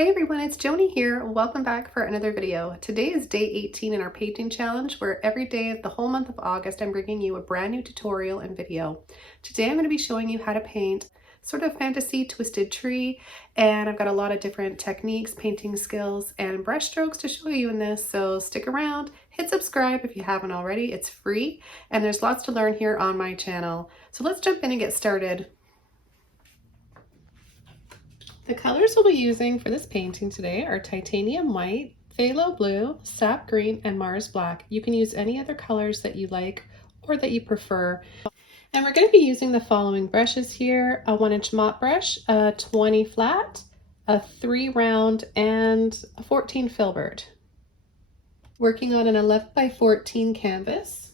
Hi everyone, it's Joni here. Welcome back for another video. Today is day 18 in our painting challenge, where every day of the whole month of August I'm bringing you a brand new tutorial and video. Today I'm going to be showing you how to paint sort of fantasy twisted tree, and I've got a lot of different techniques, painting skills, and brush strokes to show you in this, so stick around, hit subscribe if you haven't already. It's free and there's lots to learn here on my channel. So let's jump in and get started. The colors we'll be using for this painting today are titanium white, phthalo blue, sap green, and Mars black. You can use any other colors that you like or that you prefer. And we're going to be using the following brushes here: a 1-inch mop brush, a 20 flat, a 3 round, and a 14 filbert. Working on an 11x14 canvas.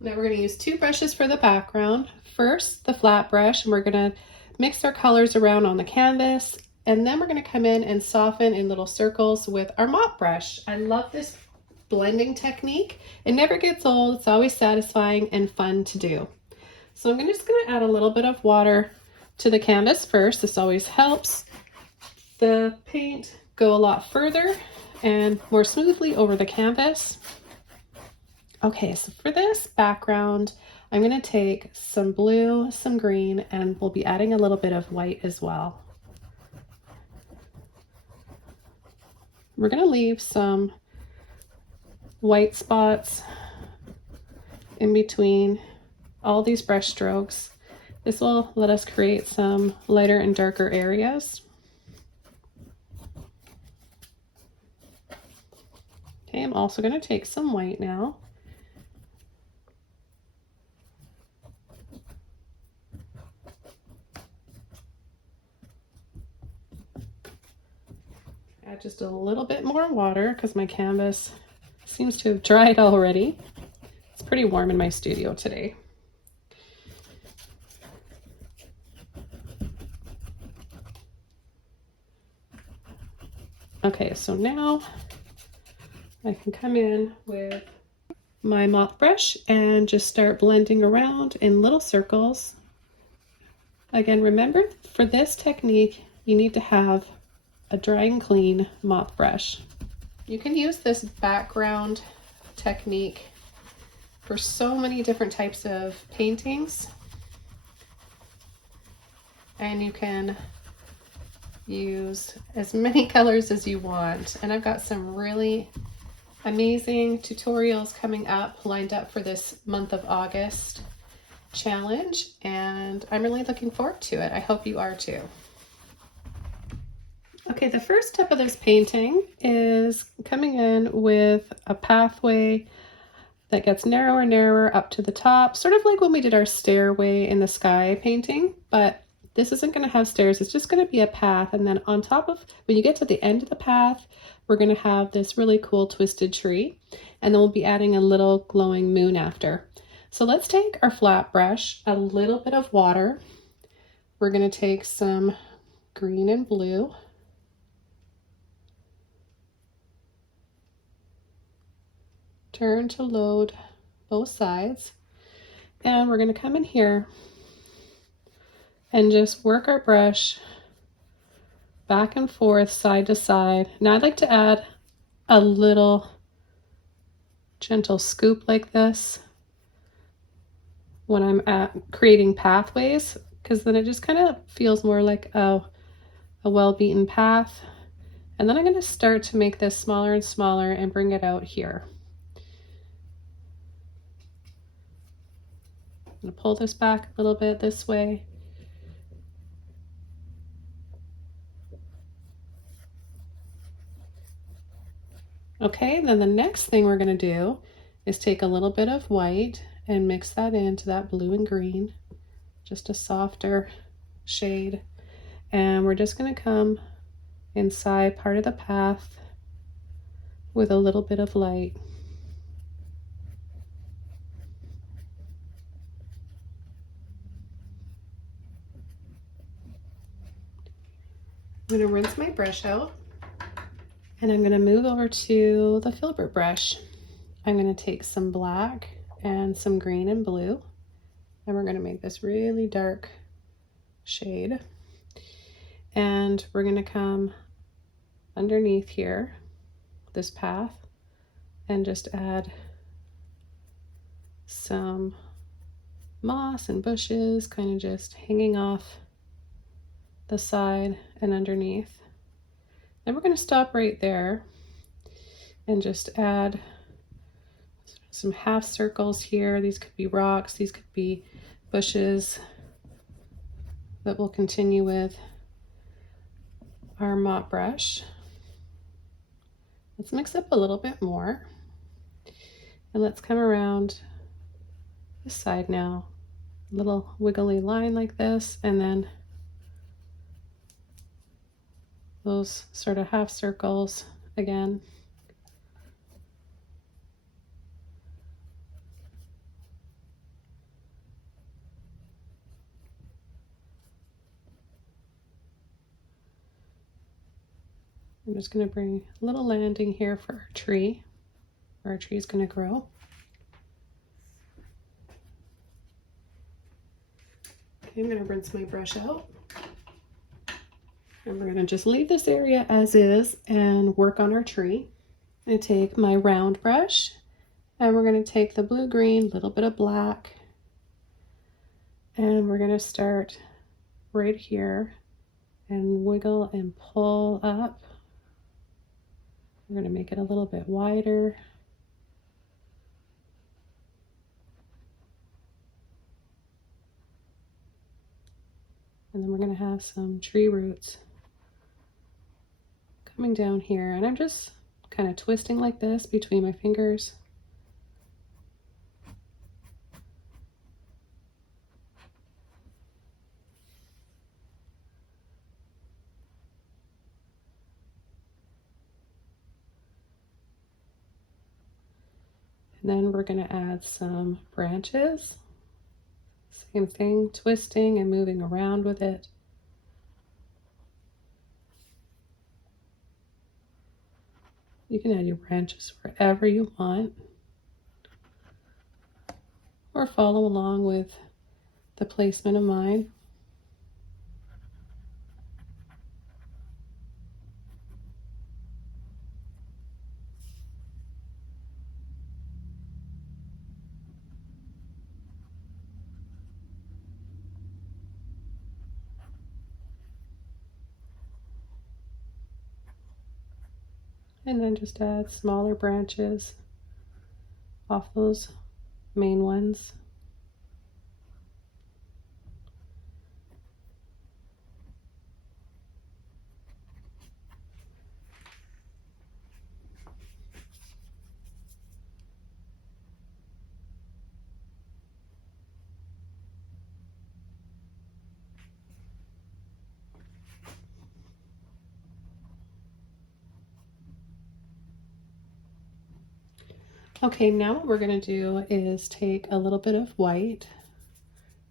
Now we're going to use 2 brushes for the background. First, the flat brush, and we're going to mix our colors around on the canvas, and then we're going to come in and soften in little circles with our mop brush. I love this blending technique. It never gets old. It's always satisfying and fun to do. So I'm just going to add a little bit of water to the canvas first. This always helps the paint go a lot further and more smoothly over the canvas. Okay, so for this background, I'm going to take some blue, some green, and we'll be adding a little bit of white as well. We're going to leave some white spots in between all these brush strokes. This will let us create some lighter and darker areas. Okay, I'm also going to take some white now. Add just a little bit more water because my canvas seems to have dried already. It's pretty warm in my studio today. Okay, so now I can come in with my mop brush and just start blending around in little circles. Again, remember, for this technique, you need to have a dry and clean mop brush. You can use this background technique for so many different types of paintings, and you can use as many colors as you want. And I've got some really amazing tutorials coming up, lined up for this month of August challenge, and I'm really looking forward to it. I hope you are too. Okay, the first step of this painting is coming in with a pathway that gets narrower and narrower up to the top, sort of like when we did our stairway in the sky painting, but this isn't going to have stairs. It's just going to be a path, and then on top of, when you get to the end of the path, we're going to have this really cool twisted tree, and then we'll be adding a little glowing moon after. So let's take our flat brush, a little bit of water. We're going to take some green and blue. Turn to load both sides, and we're going to come in here and just work our brush back and forth, side to side. Now I'd like to add a little gentle scoop like this when I'm creating pathways, because then it just kind of feels more like a well-beaten path. And then I'm going to start to make this smaller and smaller and bring it out here. I'm going to pull this back a little bit this way. Okay, then the next thing we're going to do is take a little bit of white and mix that into that blue and green, just a softer shade. And we're just going to come inside part of the path with a little bit of light. I'm going to rinse my brush out, and I'm going to move over to the Filbert brush. I'm going to take some black and some green and blue, and we're going to make this really dark shade. And we're going to come underneath here, this path, and just add some moss and bushes kind of just hanging off the side and underneath. And we're going to stop right there and just add some half circles here. These could be rocks, these could be bushes that we'll continue with our mop brush. Let's mix up a little bit more. And let's come around this side now. A little wiggly line like this, and then those sort of half circles again. I'm just going to bring a little landing here for our tree, where our tree is going to grow. Okay, I'm going to rinse my brush out. And we're going to just leave this area as is and work on our tree. I'm going to take my round brush and we're going to take the blue-green, little bit of black, and we're going to start right here and wiggle and pull up. We're going to make it a little bit wider. And then we're going to have some tree roots coming down here. And I'm just kind of twisting like this between my fingers. And then we're going to add some branches. Same thing, twisting and moving around with it. You can add your branches wherever you want, or follow along with the placement of mine. And then just add smaller branches off those main ones. Okay, now what we're going to do is take a little bit of white,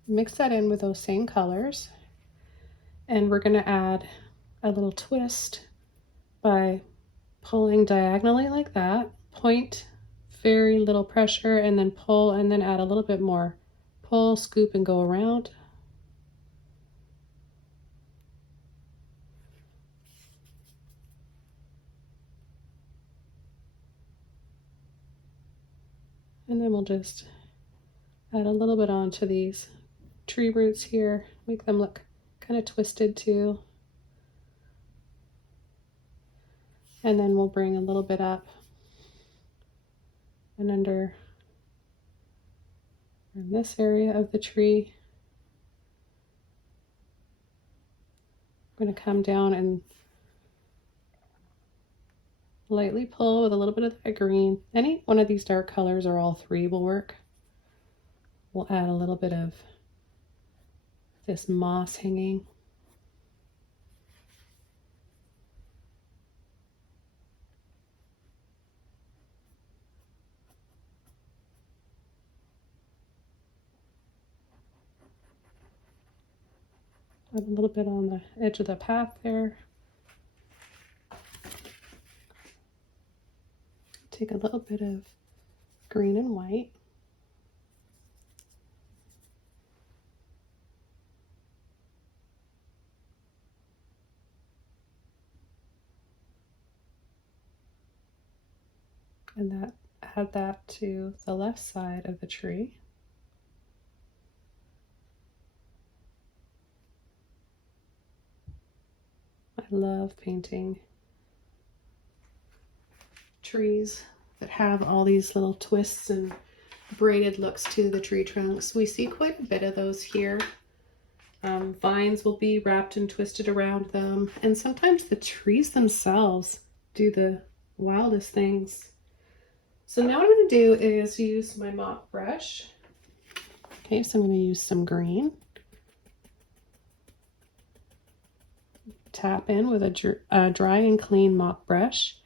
mix that in with those same colors, and we're going to add a little twist by pulling diagonally like that, point, very little pressure, and then pull, and then add a little bit more. Pull, scoop, and go around. And then we'll just add a little bit onto these tree roots here, make them look kind of twisted too. And then we'll bring a little bit up and under in this area of the tree. I'm going to come down and lightly pull with a little bit of that green. Any one of these dark colors or all three will work. We'll add a little bit of this moss hanging. Add a little bit on the edge of the path there. Take a little bit of green and white. and add that to the left side of the tree. I love painting trees that have all these little twists and braided looks to the tree trunks. We see quite a bit of those here. Vines will be wrapped and twisted around them, and sometimes the trees themselves do the wildest things. So now what I'm going to do is use my mop brush. Okay, so I'm going to use some green. Tap in with a dry and clean mop brush,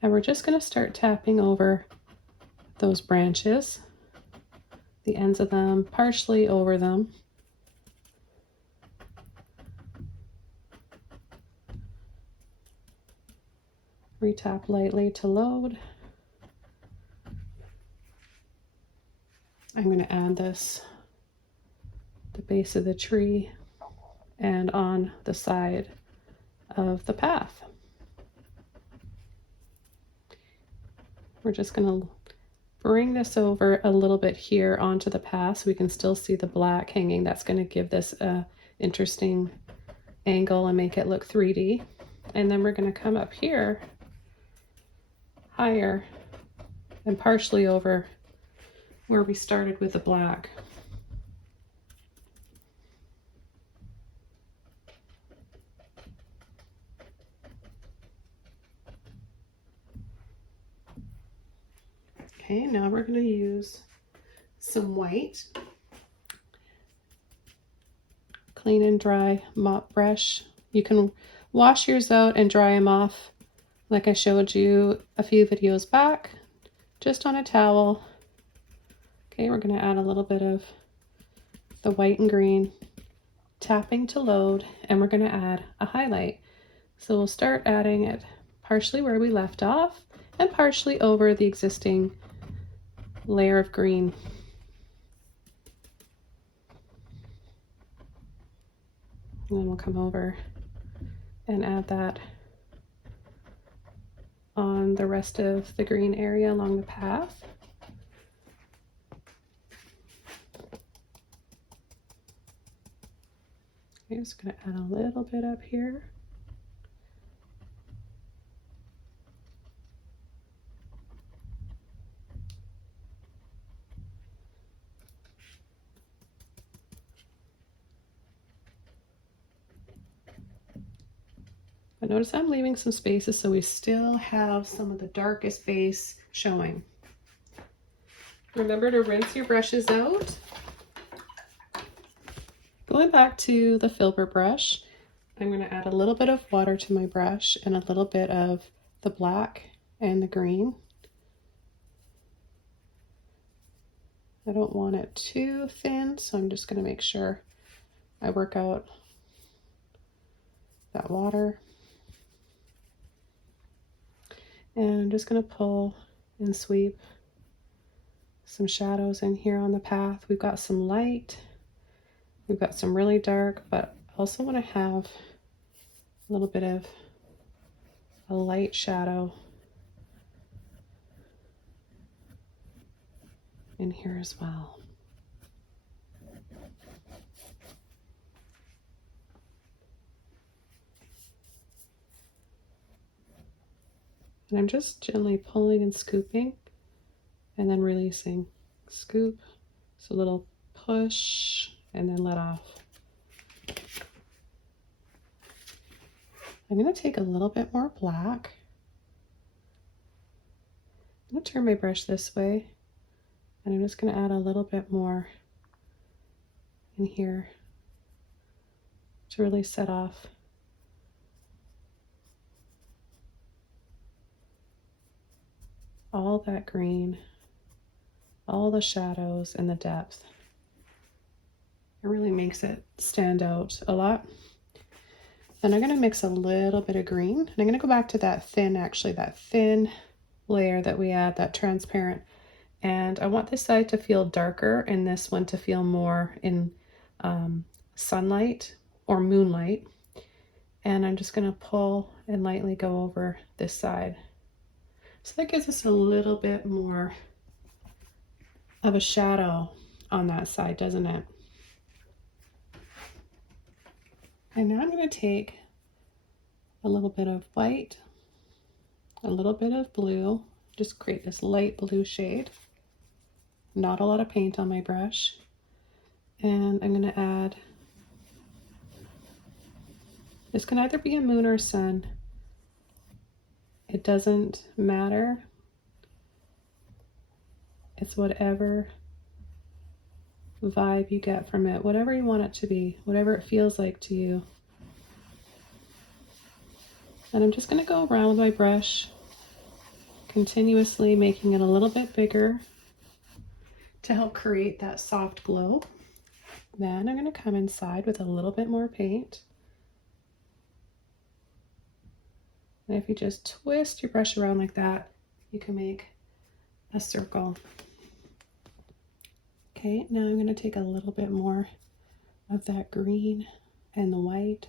and we're just going to start tapping over those branches, the ends of them, partially over them. Retap lightly to load. I'm going to add this the base of the tree and on the side of the path. We're just going to bring this over a little bit here onto the path so we can still see the black hanging. That's going to give this a interesting angle and make it look 3D. And then we're going to come up here higher and partially over where we started with the black. Okay, now we're going to use some white. Clean and dry mop brush. You can wash yours out and dry them off like I showed you a few videos back, just on a towel. Okay, we're going to add a little bit of the white and green, tapping to load, and we're going to add a highlight. So we'll start adding it partially where we left off and partially over the existing layer of green. And then we'll come over and add that on the rest of the green area along the path. Okay, I'm just going to add a little bit up here. But notice I'm leaving some spaces so we still have some of the darkest base showing. Remember to rinse your brushes out. Going back to the Filbert brush, I'm going to add a little bit of water to my brush and a little bit of the black and the green. I don't want it too thin, so I'm just going to make sure I work out that water. And I'm just going to pull and sweep some shadows in here on the path. We've got some light, we've got some really dark, but I also want to have a little bit of a light shadow in here as well. And I'm just gently pulling and scooping and then releasing. Scoop, so a little push and then let off. I'm going to take a little bit more black. I'm going to turn my brush this way and I'm just going to add a little bit more in here to really set off all that green, all the shadows and the depth. It really makes it stand out a lot. Then I'm going to mix a little bit of green. And I'm going to go back to that thin layer that we had, that transparent. And I want this side to feel darker and this one to feel more in sunlight or moonlight. And I'm just going to pull and lightly go over this side. So that gives us a little bit more of a shadow on that side, doesn't it? And now I'm going to take a little bit of white, a little bit of blue, just create this light blue shade. Not a lot of paint on my brush. And I'm going to add, this can either be a moon or sun. It doesn't matter. It's whatever vibe you get from it, whatever you want it to be, whatever it feels like to you. And I'm just going to go around with my brush, continuously making it a little bit bigger to help create that soft glow. Then I'm going to come inside with a little bit more paint. And if you just twist your brush around like that, you can make a circle. Okay, now I'm going to take a little bit more of that green and the white.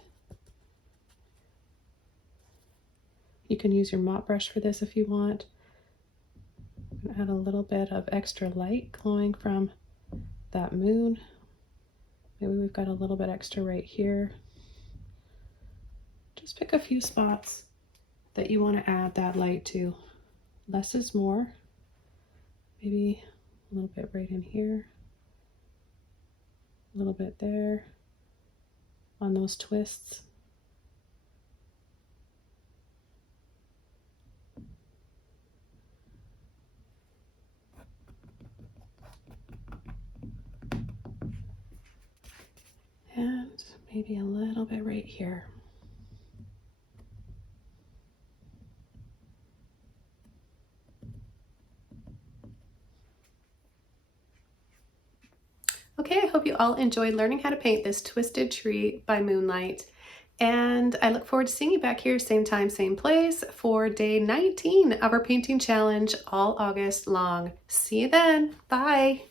You can use your mop brush for this if you want. Add a little bit of extra light glowing from that moon. Maybe we've got a little bit extra right here. Just pick a few spots that you want to add that light to. Less is more. Maybe a little bit right in here. A little bit there on those twists. And maybe a little bit right here. Okay, I hope you all enjoyed learning how to paint this twisted tree by moonlight. And I look forward to seeing you back here, same time, same place, for day 19 of our painting challenge all August long. See you then. Bye.